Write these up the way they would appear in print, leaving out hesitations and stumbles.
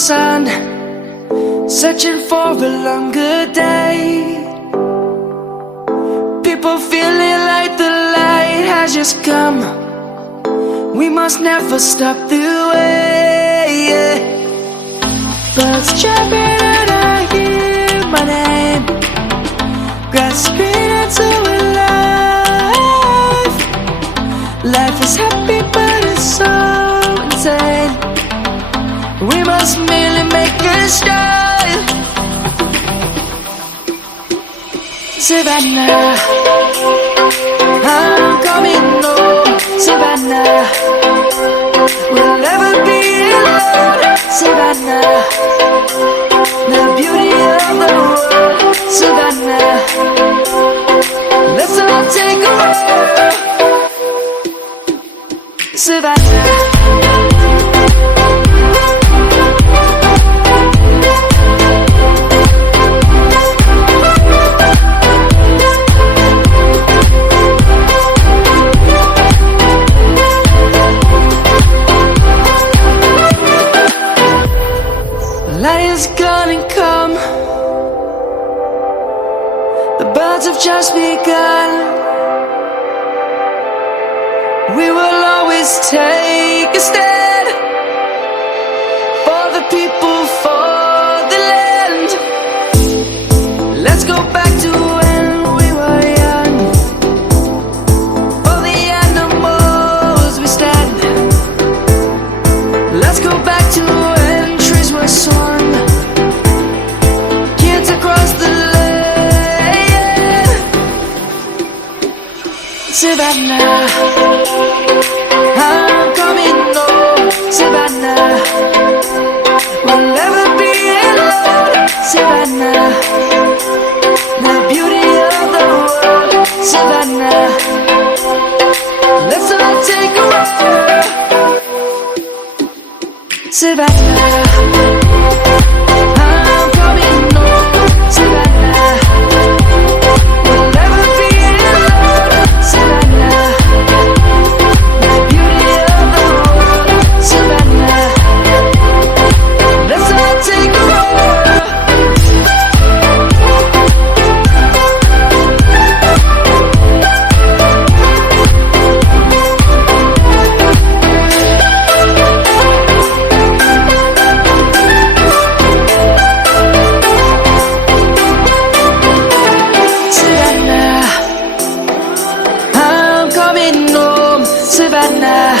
sun, searching for a longer day. People feeling like the light has just come. We must never stop the way. Birds chirping and I hear my name, grasping into a life. Life is happy but it's so insane. We must merely make a start. Savannah, I'm coming home. Savannah, we'll never be alone. Savannah, the beauty of the world. Savannah, let's all take a walk. Savannah. Light is gonna come. The birds have just begun. We will always take a stand for the people, for the land. Let's go back to when we were young. For the animals we stand. Let's go back to when trees were sown. Kids across the land. Savannah, I'm coming home. Savannah, we'll never be alone. Savannah, the beauty of the world. Savannah, let's all take a walk. Savannah, I'm coming home. Savannah, we'll never be alone. Savannah, the beauty of the world. Savannah, let's all take a walk. Savannah,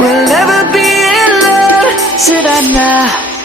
we'll never be alone. Savannah.